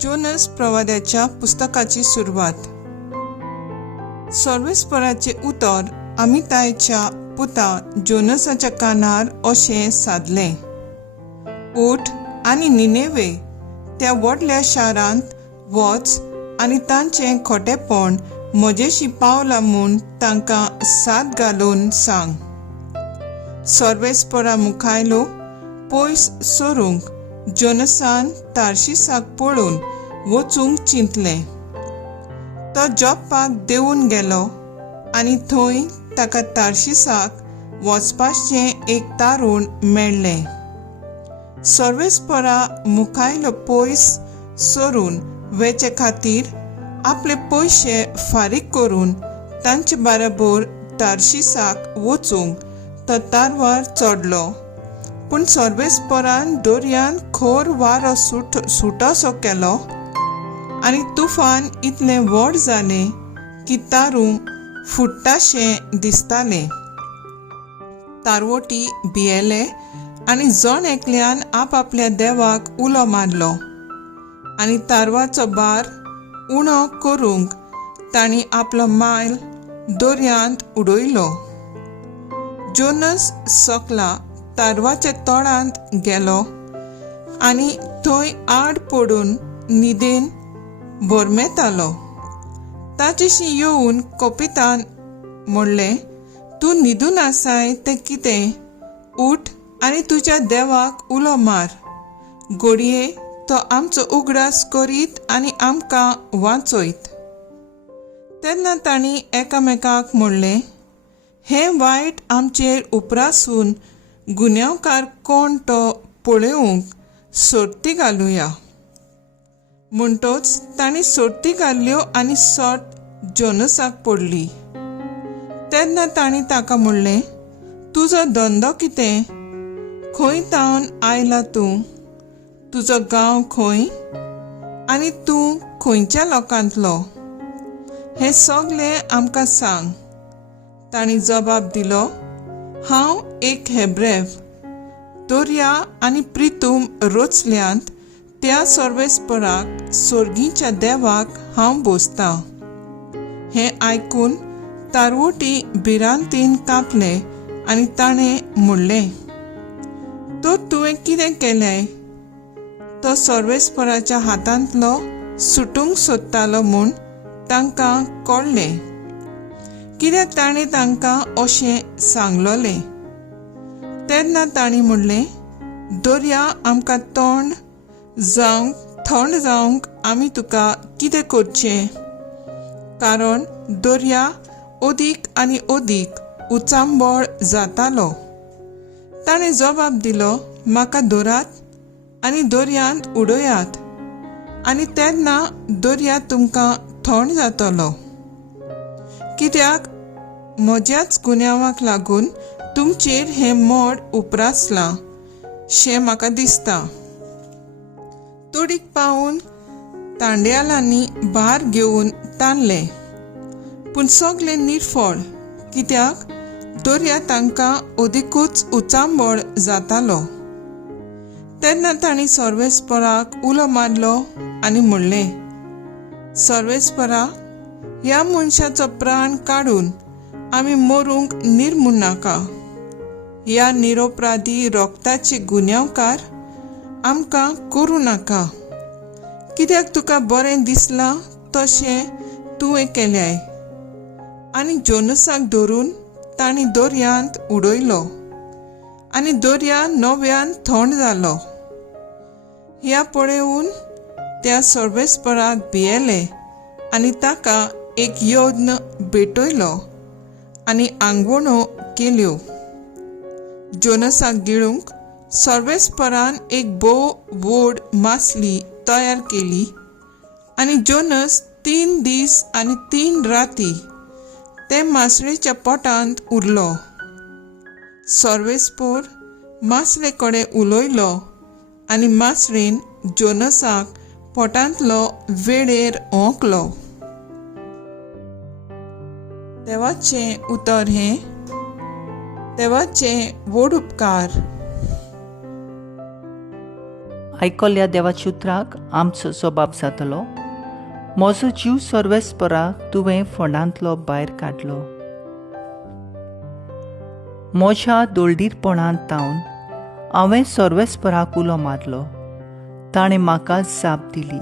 जोनस प्रवाद्याच्या पुस्तकाची सुरुवात। सर्वेस्पराचे उतर अमितायच्या पुता जोनसाच्या कानार अशें सादले, उठ आनी निनेवे त्या व्हडल्या शारांत वच आनी तांचें खोटेपण म्हजेशी पावलां म्हूण तांकां साद घालून सांग। सर्वेस्परा मुखायलो पयस सोरूंक जोनसान तार्शिसाक पळोवन वचूंक चिंतलें। तो जॉपाक देंवून गेलो आनी थंय ताका तार्शिसाक वचपाचें एक तारूण मेळ्ळें। सर्वेस्परा मुखायलो पयस सोरून वेचे खातीर आपले पयशे फारीक करून तांचे बाराबर तार्शिसाक वचूंक तो तारवार चडलो। पूण सर्वेस्परान दर्यान खोर वारो सुटोसो केलो आनी तुफान इतलें व्हड जालें की तारूं फुट्टाशें दिसतालें। तारवोटी भियेले आनी जण एकल्यान आपआपल्या देवाक उलो मारलो आनी तारवाचो बार उणो करूंक तांणी आपलो मायल दर्यांत उडयलो। जोनस सकला तारवाच्या तळांत गेलो आनी थंय आड पडून न्हिदेन बोरमेतालो। ताचेशी येवन कोपितान म्हणलें, तूं न्हिदून आसाय तें कितें? उठ आनी तुज्या देवाक उलो मार। घडये तो आमचो उगडास करीत आनी आमकां वाचयत। तेन्ना तांणी एकामेकाक म्हणलें, हें वायट आमचेर उपरासून गुन्यांवकार कोण तो पळोवंक सोडती घालुया। म्हणटच तांणी सोडती घाल्ल्यो आनी सोट जोनसाक पडली। तेन्ना तांणी ताका म्हणलें, तुजो धंदो कितें? खंय तावन आयला तूं? तुजो गांव खंय आनी तूं खंयच्या लोकांतलो? हें सगलें आमकां सांग। तांणी जबाब दिलो, हांव एक हेब्रेव। दर्या आनी प्रितूम रोचल्यांत त्या सर्वेस्पराक सोर्गीच्या देवाक हांव बोसतां। हें आयकून तारवोटी भिरांतीन कांपले आनी ताणें म्हणलें, तो तुवें कितें केलें? तो सर्वेस्पराच्या हातांतलो सुटूंक सोदतालो म्हूण तांकां कळ्ळें, कित्याक ताणें तांकां अशें सांगलोलें। तेन्ना तांणी म्हणलें, दर्या आमकां थंड जावंक आमी तुका कितें करचें? कारण दर्या अदीक आनी अदीक उचांबळ जातालो। ताणें जबाब दिलो, म्हाका धरात आनी दर्यांत उडयात आनी तेन्ना दर्या तुमकां थंड जातलो। कित्याक म्हज्याच गुन्यांवाक लागून तुमचेर हें मोड उपरासलां शें म्हाका दिसता। तोडीक पावून तांड्यालांनी भार घेवन ताणलें, पूण सगलें निर्फळ, कित्याक दर्या तांकां अदिकूच उचांबळ जातालो। तेन्ना तांणी सर्वेस्पराक उलो मारलो आनी म्हणलें, सर्वेस्परा, ह्या मनशाचो प्राण काडून आमी मरूंक निर्मूं नाका। ह्या निरपराधी रोगताचे गुन्यांवकार आमकां करूं नाका। कित्याक तुका बरें दिसलां तशें तुवें केल्याय। आनी जोनसाक धरून तांणी दर्यांत उडयलो आनी दर्या नव्यान थंड जालो। ह्या पळोवन त्या सर्वेस्पराक भियेले आनी ताका एक यज्ञ भेटयलो आनी आंगवणो केल्यो। जोनसाक गिळूंक सर्वेस्परान एक व्हड मासली तयार केली आनी जोनस 3 दीस आनी 3 राती ते मासळेच्या पोटांत उरलो। सर्वेस्पर मासळे कडेन उलयलो आनी मासळेन जोनसाक पोटांतलो वेळेर ओंकलो। देवाचें उतर हें, देवाचे व्हड उपकार। आयकल्ल्या देवाच्या उतराक आमचो जबाब जातलो. म्हजो जीव सर्वेस्परा तुवें फोंडांतलो भायर काडलो. म्हज्या दोळडीरपणांत तावन हांवें सर्वेस्पराक उलो मारलो. ताणें म्हाका जाप दिली.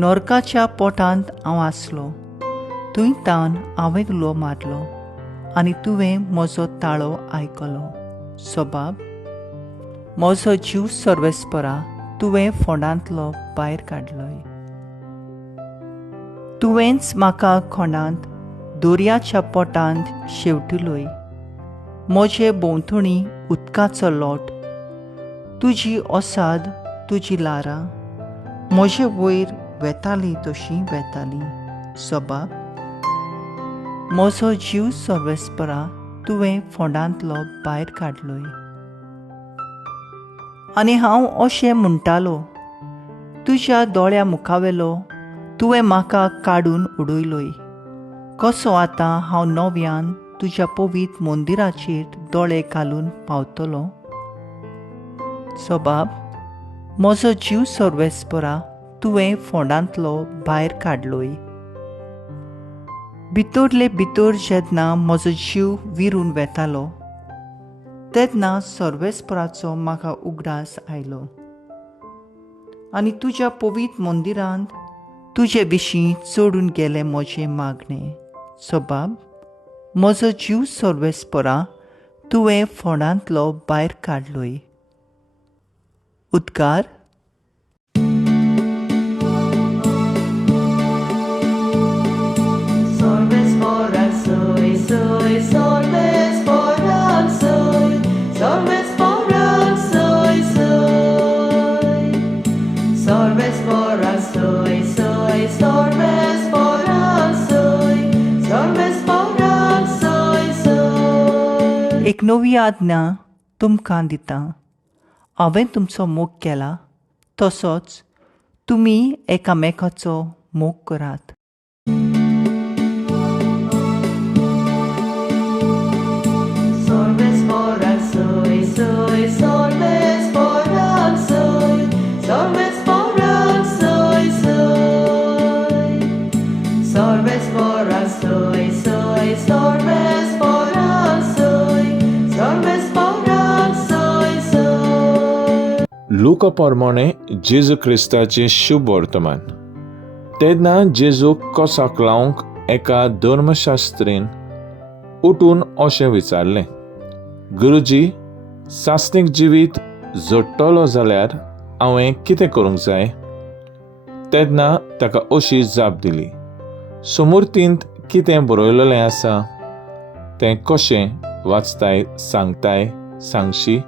नरकाच्या पोटांत हांव आसलो. थंय तावन हांवें उलो मारलो आनी तुवें म्हजो ताळो आयकलो. जबाब: म्हजो जीव सर्वेस्परा तुवें फोंडांतलो भायर काडलोय. तुवेंच म्हाका खोंडांत दर्याच्या पोटांत शेवटिलोय. म्हजे भोंवतणी उदकाचो लोट, तुजी ओसाद, तुजी लारां म्हजे वयर वेताली तशी वेताली. जबाब: म्हजो जीव सर्वेस्परा तुवें फोंडांतलो भायर काडलोय. आनी हांव अशें म्हणटालो, तुज्या दोळ्या मुखावेलो तुवें म्हाका काडून उडयलोय. कसो आतां हांव नव्यान तुज्या पवित्र मंदिराचेर दोळे घालून पावतलो. जबाब: म्हजो जीव सर्वेस्परा तुवें फोंडांतलो भायर काडलोय. भितरले भितर जेन्ना म्हजो जीव विरून वेतालो तेन्ना सर्वेस्पराचो म्हाका उगडास आयलो. आनी तुज्या पवित्र मंदिरांत तुजे विशीं चडून गेले म्हजे मागणे. जबाब: म्हजो जीव सर्वेस्परा तुवें फोंडांतलो भायर काडलोय. उद्गार: Sorvesporak soy, soy, sorvesporak soy, sorvesporak soy, soy. Sorvesporak soy, soy, sorvesporak soy, sorvesporak soy, soy. एक नवी आज्ञा तुमकां दिता. हांवें तुमचो मोग केला तसोच तुमी एकामेकाचो मोग करात. Sorvesporak soy, soy, sorvesporak soy, sorvesporak soy, soy. Sorvesporak soy, soy, sorvesporak soy, sorvesporak soy, soy. लूका पोरमोणे जेजू क्रिस्ताचें शुभ वर्तमान. तेन्ना जेजूक कोसाक लावंक एका धर्मशास्त्रीन उठून अशें विचारलें, गुरुजी, सासणीक जिवीत जोडटलो जाल्यार हांवें कितें करूंक जाय? तेन्ना ताका अशी जाप दिली, समृतींत कितें बरयलेलें आसा तें कशें वाचताय सांगशी?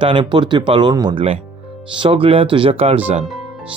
ताणें परतीपालून म्हणलें, सगळ्या तुज्या काळजान,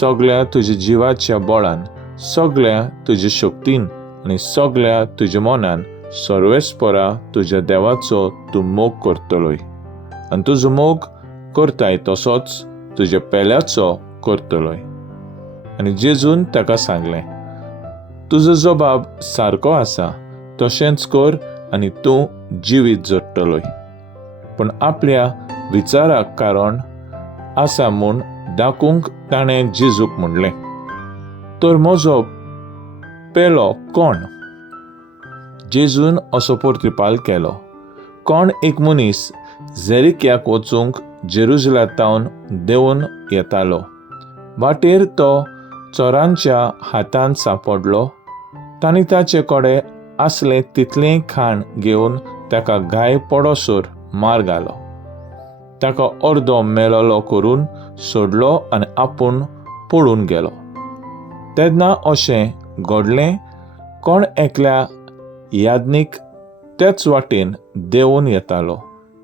सगळ्या तुज्या जिवाच्या बळान, सगळ्या तुज्या शक्तीन आनी सगळ्या तुज्या मनान सर्वेस्परा तुज्या देवाचो तूं मोग करतलोय. आनी तुजो मोग करताय तसोच तुज्या पेल्याचो करतलोय. आनी जेजून ताका सांगलें, तुजो जबाब सारको आसा, तशेंच कर आनी तूं जिवीत जोडटलोय. पूण आपल्या विचाराक कारण आसा म्हूण दाखोवंक ताणें जेजूक म्हणलें, तर म्हजो पेलो कोण? जेजून असो प्रतिपाल केलो, कोण एक मनीस जेरिक्याक वचूंक जेरुजलातावन देंवन येतालो. वाटेर तो चोरांच्या हातांत सांपडलो. तांणी ताचे कडेन आसलें तितलें खाण घेवन ताका घाय पडोसर मार घालो. ताका अर्दो मेलोलो करून सोडलो आनी आपूण पळून गेलो. तेन्ना अशें घडलें, कोण एकल्या याज्ञीक तेच वाटेन देंवन येतालो.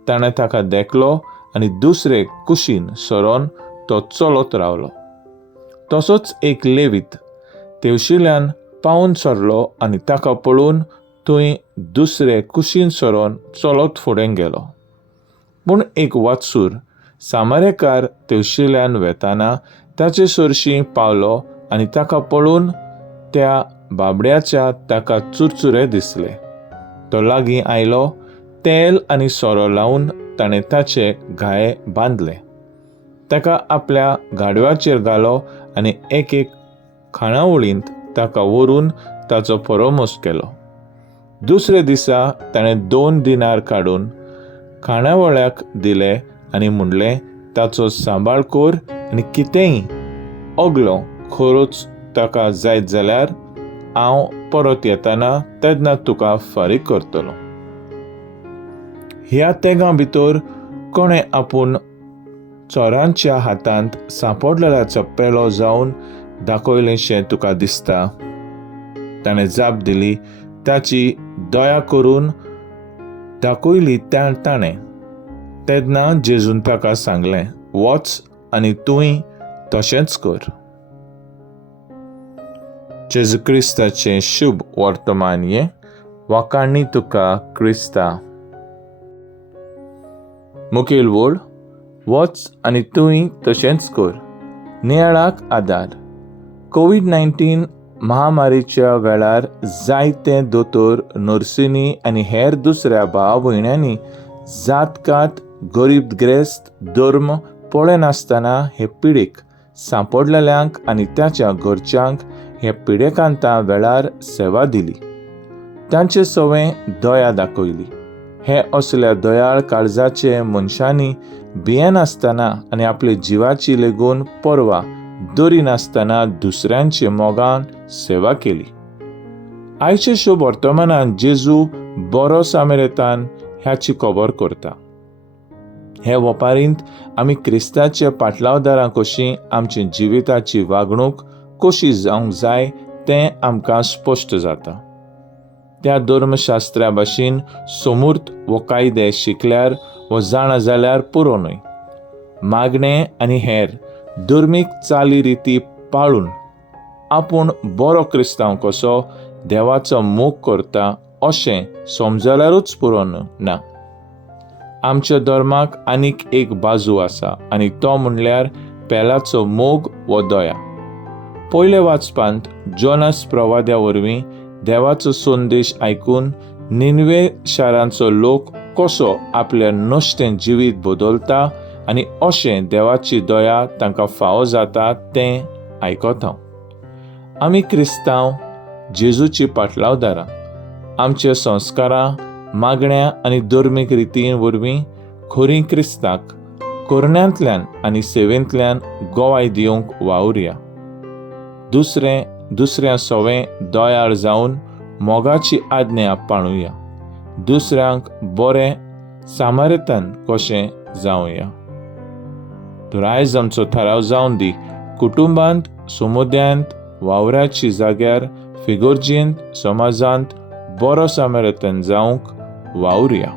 ताणें ताका देखलो आनी दुसरे कुशीन सरोन तो चलत रावलो. तसोच एक लेवीत तेवशिल्यान पावून सरलो आनी ताका पळोवन थंय दुसरे कुशीन सरोन चलत फुडें गेलो. पूण एक वात्सूर सामारेकार तेवशिल्यान वेताना ताचे सरशीं पावलो आनी ताका पळोवन त्या बाबड्याच्या ताका चुरचुरे दिसले. तो लागीं आयलो, तेल आनी सोरो लावन ताणें ताचे घाये बांदले. ताका आपल्या गाडव्याचेर घालो आनी एक एक खाणावळींत ताका व्हरून ताचो परमोस केलो. दुसरे दिसा ताणें 2 दिनार काडून खाणावळ्याक दिले आनी म्हणलें, ताचो सांबाळ कर आनी कितेंय अगलो खरोच ताका जायत जाल्यार हांव परत येताना तेन्ना तुका फारीक करतलो. ह्या तेगां भितर कोणें आपूण चोरांच्या हातांत सांपडलेल्या चप्पेलो जावन दाखयलेशें तुका दिसता? ताणें जाप दिली, ताची दया करून दाखयली ताणें. तेन्ना जेजून ताका सांगलें, वच आनी तूंय तशेंच कर. जेजू क्रिस्ताचें शुभ वर्तमान हें वाकाणणी तुका क्रिस्ता. मुखेल वड, वच आनी तूंय तशेंच कर. नियाळाक आदार. कोविड-19 महामारीच्या वेळार जायते दोतोर, नर्सीनी आनी हेर दुसऱ्या भाव भयण्यांनी जातकात गरीबग्रेस्त धर्म पळयनासतना हे पिडेक सांपडलेल्यांक आनी ताच्या घरच्यांक हे पिडेकांता वेळार सेवा दिली. तांचे सवें दया दाखयली. हे असल्या दयाळ काळजाचे मनशांनी भियेनासतना आनी आपले जिवाची लेगून परवा दरिनासतना दुसऱ्यांचे मोगान सेवा केली. आयचे शुभ वर्तमानांत जेजू बरो सामेरेतान ह्याची खबर करता. हे वपारींत आमी क्रिस्ताच्या पाटलावदारां कशीं आमचे जिविताची वागणूक कशी जावंक जाय तें आमकां स्पश्ट जाता. त्या धर्मशास्त्रा भाशेन समूर्त वो कायदे शिकल्यार वो जाणा जाल्यार पुरो न्हय. मागणें आनी हेर धर्मीक चाली रिती पाळून आपूण बरो क्रिस्तांव कसो देवाचो मोग करता अशें समजल्यारूच पुरो ना. आमच्या धर्माक आनीक एक बाजू आसा आनी तो म्हणल्यार पेलाचो मोग वो दया. पयले वाचपांत जोनास प्रवाद्या वरवीं देवाचो संदेश आयकून निनवे शारांचो लोक कसो आपलें नश्टें जिवीत बदलता आनी अशें देवाची दया तांकां फावो जाता तें आयकत हांव. आमी क्रिस्तांव जेजूची पाटलावदारां आमच्या संस्कारां, मागण्या आनी धर्मीक रितीं वरवीं खरीं क्रिस्ताक करण्यांतल्यान आनी सेवेंतल्यान गोवाय दिवंक वावुरया. दुसऱ्या सवें दयाळ जावन मोगाची आज्ञा पाळुया. दुसऱ्यांक बरें सामारितान कशें जावया. तर आयज आमचो थाराव जावन दी, कुटुंबांत, समुदायांत, वावराची जाग्यार, फिगोर्जींत, समाजांत बरो सामारितान जावंक वावुरया.